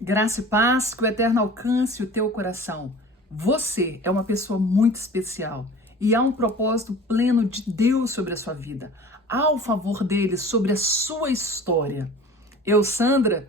Graça e paz, que o Eterno alcance o teu coração. Você é uma pessoa muito especial e há um propósito pleno de Deus sobre a sua vida. Há o favor dele sobre a sua história. Eu, Sandra,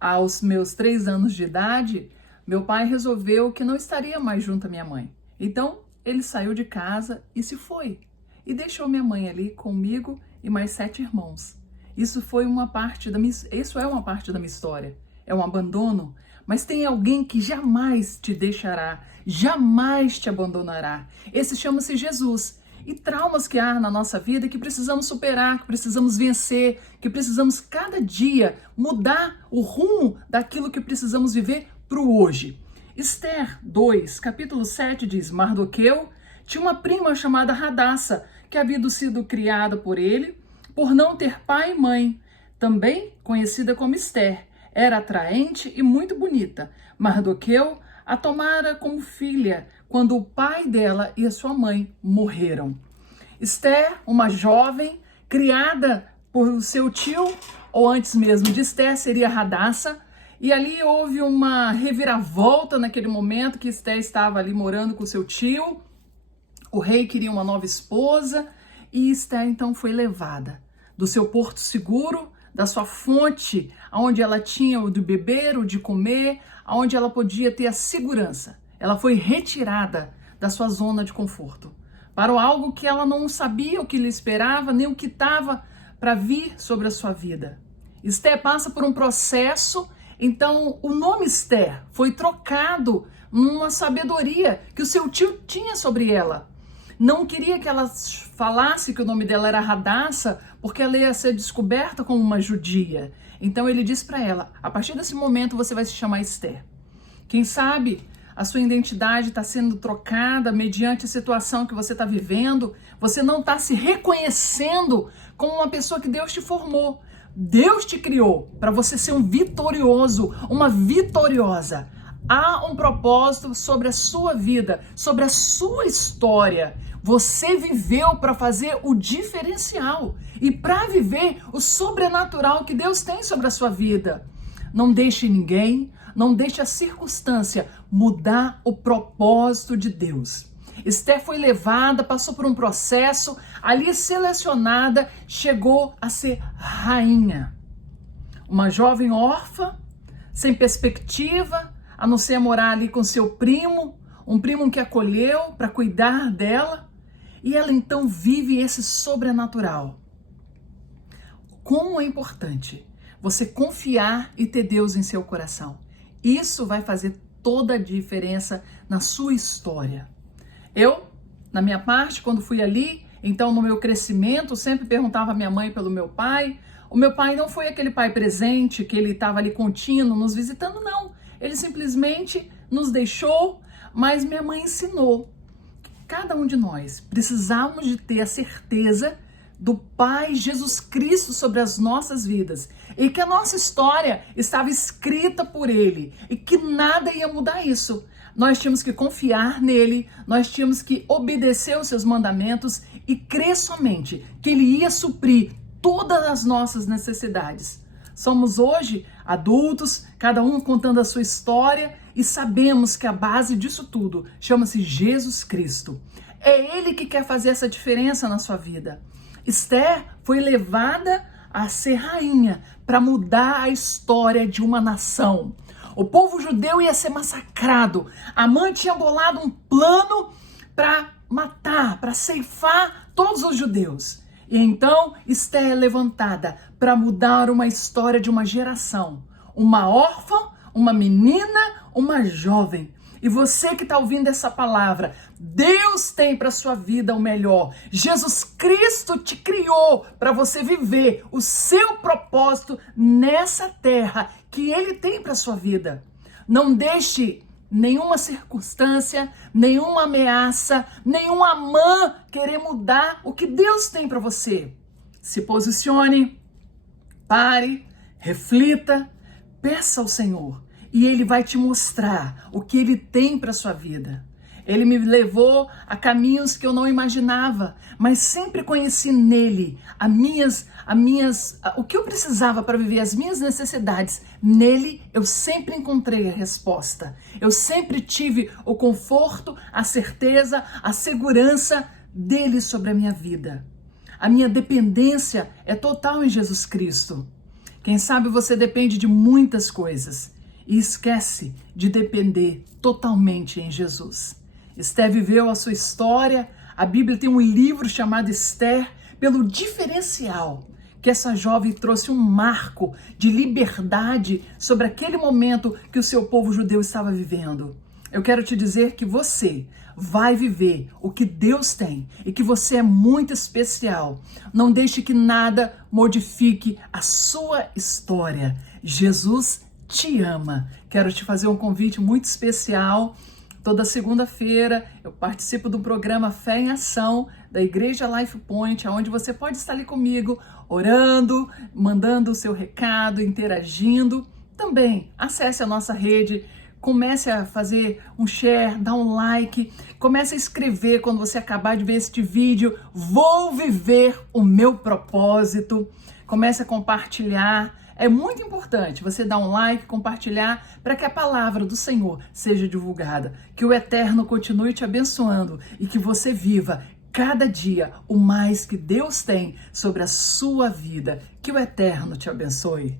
aos meus 3 anos de idade, meu pai resolveu que não estaria mais junto à minha mãe. Então, ele saiu de casa e se foi. E deixou minha mãe ali comigo e mais 7 irmãos. Isso é uma parte da minha história. É um abandono, mas tem alguém que jamais te deixará, jamais te abandonará. Esse chama-se Jesus. E traumas que há na nossa vida que precisamos superar, que precisamos vencer, que precisamos cada dia mudar o rumo daquilo que precisamos viver para o hoje. Esther 2, capítulo 7 diz: Mardoqueu tinha uma prima chamada Radassa, que havia sido criada por ele, por não ter pai e mãe, também conhecida como Esther. Era atraente e muito bonita. Mardoqueu a tomara como filha quando o pai dela e a sua mãe morreram. Esther, uma jovem criada por seu tio, ou antes mesmo de Esther, seria Radassa, e ali houve uma reviravolta naquele momento que Esther estava ali morando com seu tio. O rei queria uma nova esposa e Esther então foi levada do seu porto seguro, da sua fonte, onde ela tinha o de beber, o de comer, onde ela podia ter a segurança. Ela foi retirada da sua zona de conforto para algo que ela não sabia o que lhe esperava, nem o que estava para vir sobre a sua vida. Esther passa por um processo, então o nome Esther foi trocado numa sabedoria que o seu tio tinha sobre ela. Não queria que ela falasse que o nome dela era Radassa, porque ela ia ser descoberta como uma judia. Então ele disse para ela: a partir desse momento você vai se chamar Esther. Quem sabe a sua identidade está sendo trocada mediante a situação que você está vivendo, você não está se reconhecendo como uma pessoa que Deus te formou. Deus te criou para você ser um vitorioso, uma vitoriosa. Há um propósito sobre a sua vida, sobre a sua história. Você viveu para fazer o diferencial e para viver o sobrenatural que Deus tem sobre a sua vida. Não deixe ninguém, não deixe a circunstância mudar o propósito de Deus. Esther foi levada, passou por um processo, ali selecionada, chegou a ser rainha. Uma jovem órfã, sem perspectiva, a não ser morar ali com seu primo, um primo que acolheu para cuidar dela, e ela então vive esse sobrenatural. Como é importante você confiar e ter Deus em seu coração. Isso vai fazer toda a diferença na sua história. Eu, na minha parte, quando fui ali, então no meu crescimento, sempre perguntava à minha mãe pelo meu pai. O meu pai não foi aquele pai presente, que ele estava ali contínuo, nos visitando, não. Ele simplesmente nos deixou, mas minha mãe ensinou que cada um de nós precisávamos de ter a certeza do Pai Jesus Cristo sobre as nossas vidas e que a nossa história estava escrita por Ele e que nada ia mudar isso. Nós tínhamos que confiar nele, nós tínhamos que obedecer os seus mandamentos e crer somente que Ele ia suprir todas as nossas necessidades. Somos hoje adultos, cada um contando a sua história e sabemos que a base disso tudo chama-se Jesus Cristo. É Ele que quer fazer essa diferença na sua vida. Esther foi levada a ser rainha para mudar a história de uma nação. O povo judeu ia ser massacrado. Amã tinha bolado um plano para matar, para ceifar todos os judeus. E então Esther é levantada para mudar uma história de uma geração. Uma órfã, uma menina, uma jovem. E você que está ouvindo essa palavra, Deus tem para sua vida o melhor. Jesus Cristo te criou para você viver o seu propósito nessa terra que Ele tem para sua vida. Não deixe nenhuma circunstância, nenhuma ameaça, nenhum Amã querer mudar o que Deus tem para você. Se posicione, pare, reflita, peça ao Senhor e Ele vai te mostrar o que Ele tem para sua vida. Ele me levou a caminhos que eu não imaginava, mas sempre conheci nele o que eu precisava para viver as minhas necessidades. Nele eu sempre encontrei a resposta. Eu sempre tive o conforto, a certeza, a segurança dele sobre a minha vida. A minha dependência é total em Jesus Cristo. Quem sabe você depende de muitas coisas e esquece de depender totalmente em Jesus. Esther viveu a sua história. A Bíblia tem um livro chamado Esther, pelo diferencial que essa jovem trouxe um marco de liberdade sobre aquele momento que o seu povo judeu estava vivendo. Eu quero te dizer que você vai viver o que Deus tem e que você é muito especial. Não deixe que nada modifique a sua história. Jesus te ama. Quero te fazer um convite muito especial. Toda segunda-feira eu participo do programa Fé em Ação da Igreja Life Point, onde você pode estar ali comigo, orando, mandando o seu recado, interagindo. Também acesse a nossa rede, comece a fazer um share, dá um like, comece a escrever quando você acabar de ver este vídeo. Vou viver o meu propósito. Comece a compartilhar. É muito importante você dar um like, compartilhar, para que a palavra do Senhor seja divulgada. Que o Eterno continue te abençoando e que você viva cada dia o mais que Deus tem sobre a sua vida. Que o Eterno te abençoe.